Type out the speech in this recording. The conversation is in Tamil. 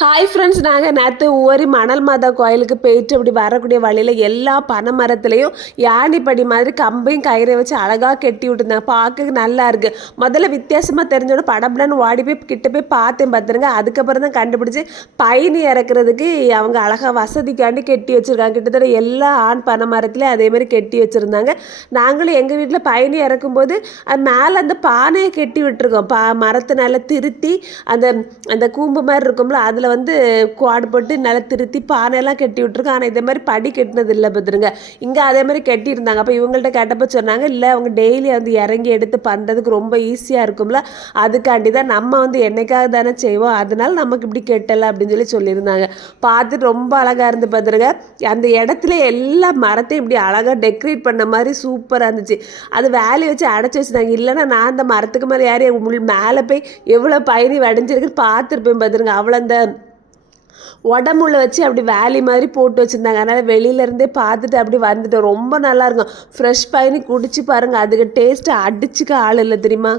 ஹாய் ஃப்ரெண்ட்ஸ் நாங்கள் நேற்று ஒவ்வொரு மணல் மாதா கோயிலுக்கு போயிட்டு அப்படி வரக்கூடிய வழியில் எல்லா பனை மரத்துலேயும் யானைப்படி மாதிரி கம்பையும் கயிறை வச்சு அழகாக கட்டி விட்டுருந்தாங்க. பார்க்க நல்லா இருக்குது முதல்ல வித்தியாசமாக தெரிஞ்சோட படப்படன்னு ஓடி போய் கிட்ட போய் பார்த்தேன் பார்த்துருங்க அதுக்கப்புறம் தான் கண்டுபிடிச்சி பயணி இறக்குறதுக்கு அவங்க அழகாக வசதிக்காண்டி கட்டி வச்சுருக்காங்க. கிட்டத்தட்ட எல்லா ஆண் பனை மரத்துலேயும் அதே மாதிரி கட்டி வச்சுருந்தாங்க. நாங்களும் எங்கள் வீட்டில் பயணி இறக்கும்போது அது மேலே அந்த பானையை கட்டி விட்டுருக்கோம். பா மரத்தை நல்லா திருத்தி அந்த அந்த கூம்பு மாதிரி இருக்கும்ல அதில் வந்து குவாடு போட்டு நல்லா திருத்தி பானையெல்லாம் கட்டி விட்ருக்கோம் ஆனால் இதே மாதிரி படி கட்டினது இல்லை பார்த்துருங்க இங்கே அதே மாதிரி கட்டியிருந்தாங்க. அப்போ இவங்கள்ட்ட கேட்டப்போ சொன்னாங்க இல்லை அவங்க டெய்லி வந்து இறங்கி எடுத்து பண்ணுறதுக்கு ரொம்ப ஈஸியாக இருக்கும்ல. அதுக்காண்டி தான் நம்ம வந்து என்னைக்காக தானே செய்வோம். அதனால நமக்கு இப்படி கெட்டலை அப்படின்னு சொல்லி சொல்லியிருந்தாங்க. பார்த்துட்டு ரொம்ப அழகாக இருந்து பார்த்துருங்க அந்த இடத்துல எல்லா மரத்தையும் இப்படி அழகாக டெக்கரேட் பண்ண மாதிரி சூப்பராக இருந்துச்சு. அது வேலையை வச்சு அடைச்சி வச்சுருந்தாங்க இல்லைன்னா நான் அந்த மரத்துக்கு மேலே யாரையும் முள் மேலே போய் எவ்வளோ பயணி வடைஞ்சிருக்குன்னு பார்த்துருப்பேன் பார்த்துருங்க அவ்வளோ அந்த உடம்புல வச்சு அப்படி வேலி மாதிரி போட்டு வச்சுருந்தாங்க. அதனால் வெளியிலேருந்தே பார்த்துட்டு அப்படி வந்துட்டோம். ரொம்ப நல்லா இருக்கும். ஃப்ரெஷ் பயணி குடிச்சு பாருங்கள் அதுக்கு டேஸ்ட்டு அடிச்சுக்க ஆள் இல்லை தெரியுமா?